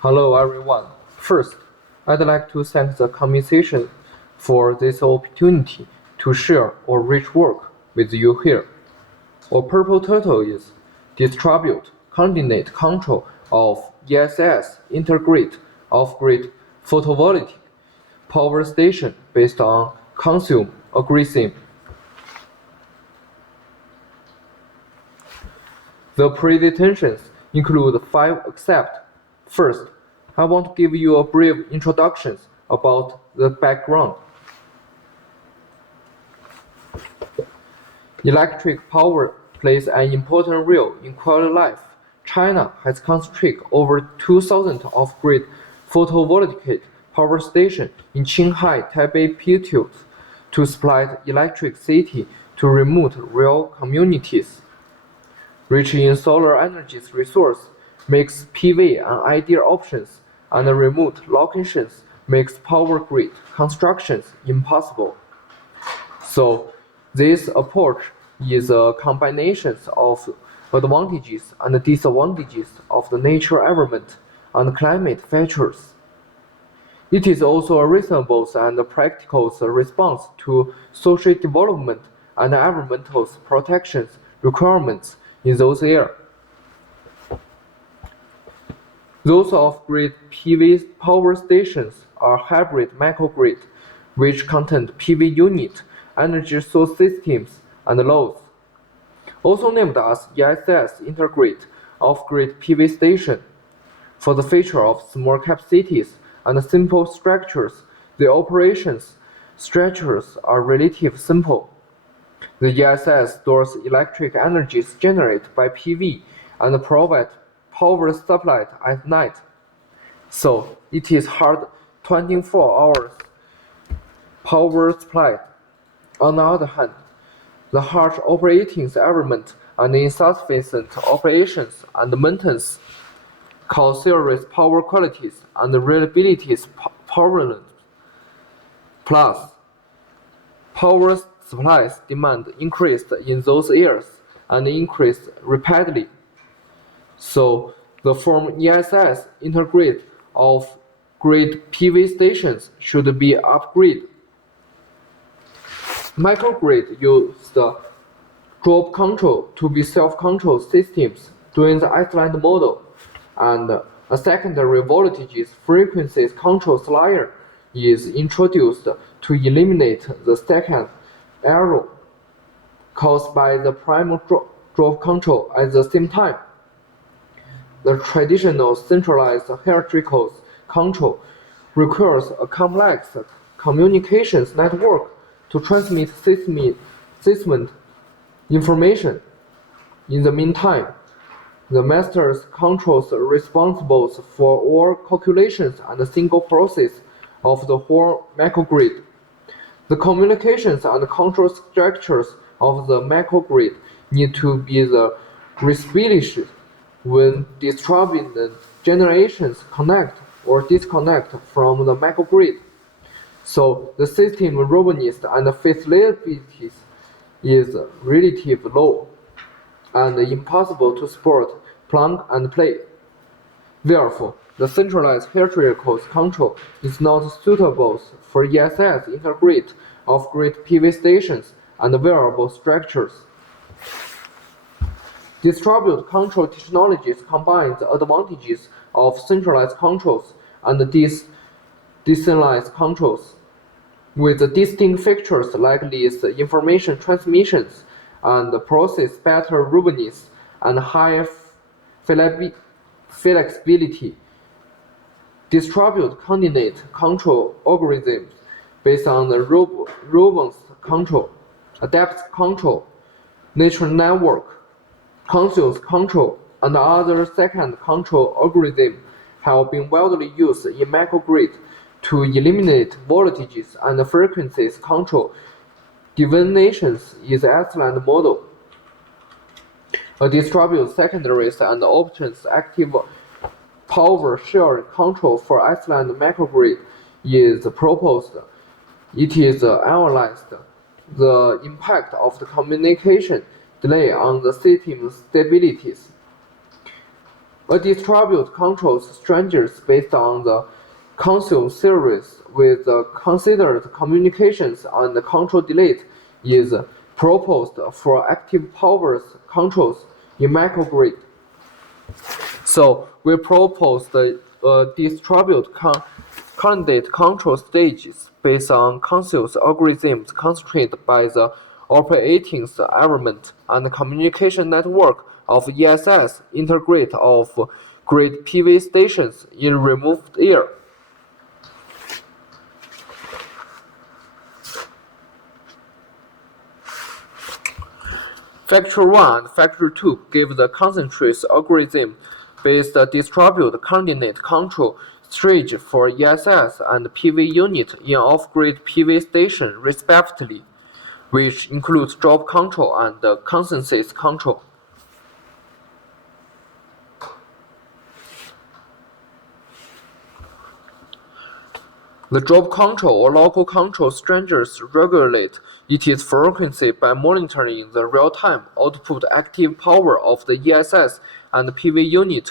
Hello everyone. First, I'd like to thank the commission for this opportunity to share our rich work with you here. Our purple title is Distribute Coordinate Control of ESS Integrate Off-Grid Photovoltaic Power Station based on consume algorithm. The presentations include 5 accepts. First, I want to give you a brief introduction about the background. Electric power plays an important role in quality life. China has concentrated over 2,000 off-grid photovoltaic power stations in Qinghai, Taipei plateaus to supply electricity to remote rural communities. Rich in solar energy resource makes PV an ideal option, and remote locations makes power grid constructions impossible. So, this approach is a combination of advantages and disadvantages of the natural environment and climate features. It is also a reasonable and practical response to social development and environmental protection requirements in those areas. Those off-grid PV power stations are hybrid microgrid, which contain PV unit, energy source systems, and loads. Also named as ESS integrate off-grid PV station. For the feature of small capacities and simple structures, the operations structures are relatively simple. The ESS stores electric energy generated by PV and provides power supply at night. So it is hard 24 hours power supply. On the other hand, the harsh operating environment and insufficient operations and maintenance cause serious power qualities and reliability problems. Plus, power supply demand increased in those areas and increased rapidly. So, the form ESS integrate of grid PV stations should be upgraded. Microgrid use the drop control to be self-controlled systems during the island model, and a secondary voltages frequencies control layer is introduced to eliminate the second error caused by the primary drop control at the same time. The traditional centralized hierarchical control requires a complex communications network to transmit seismic information. In the meantime, the master controls responsible for all calculations and a single process of the whole microgrid. The communications and control structures of the microgrid need to be reestablished when distributed generations connect or disconnect from the microgrid. So the system robustness and flexibility is relatively low and impossible to support plug and play. Therefore, the centralized hierarchical control is not suitable for ESS integrate off-grid PV stations and variable structures. Distributed control technologies combine the advantages of centralized controls and decentralized controls, with distinct features like these information transmissions and process better robustness and higher flexibility. Distributed coordinate control algorithms based on the robust control, adaptive control, natural network, conscious control, and other second control algorithms have been widely used in microgrid to eliminate voltages and frequencies control deviations in the island model. A distributed secondaries and options active power sharing control for island microgrid is proposed. It is analyzed the impact of the communication delay on the system stabilities. A distribute controls strangers based on the console series with the considered communications and the control delete is proposed for active powers controls in microgrid. So we propose the distribute candidate control stages based on console algorithms constrained by the operating environment and communication network of ESS integrate of grid PV stations in removed air. Factor 1 and Factor 2 give the concentrates algorithm-based distributed coordinate control stage for ESS and PV unit in off-grid PV station respectively, which includes drop control and consensus control. The drop control or local control strangers regulate its frequency by monitoring the real-time output active power of the ESS and PV unit.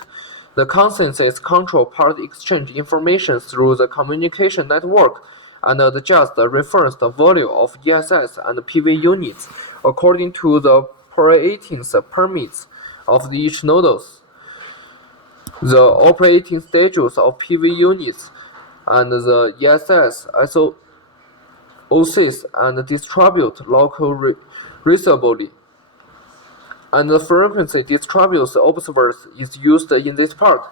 The consensus control part exchange information through the communication network and adjust the reference value of ESS and PV units according to the operating permits of each nodes. The operating stages of PV units and the ESS, SOCs, and distribute local reasonably. And the frequency distributes observers is used in this part.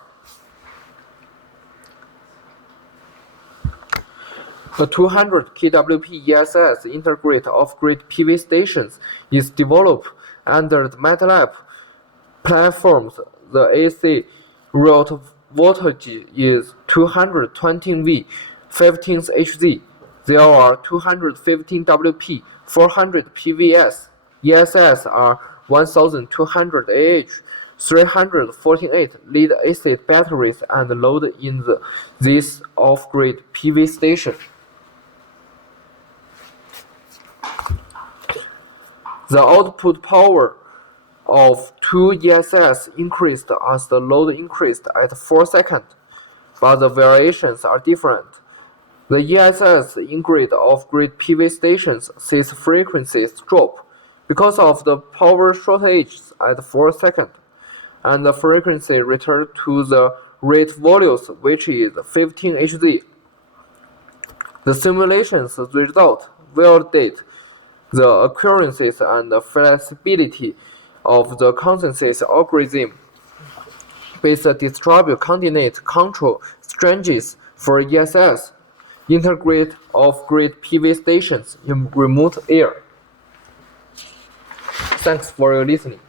The 200 kWp ESS integrate off-grid PV stations is developed under the MATLAB platforms. The AC route voltage is 220 V, 15 Hz. There are 215 WP, 400 PVS. ESS are 1200 Ah, 348 lead-acid batteries and load in this off-grid PV station. The output power of two ESS increased as the load increased at 4 seconds, but the variations are different. The ESS in-grid off-grid PV stations sees frequencies drop because of the power shortages at 4 seconds, and the frequency return to the rate values, which is 15 Hz. The simulations result validate the accuracies and flexibility of the consensus algorithm based distribute coordinate control strategies for ESS integrate off-grid PV stations in remote air. Thanks for your listening.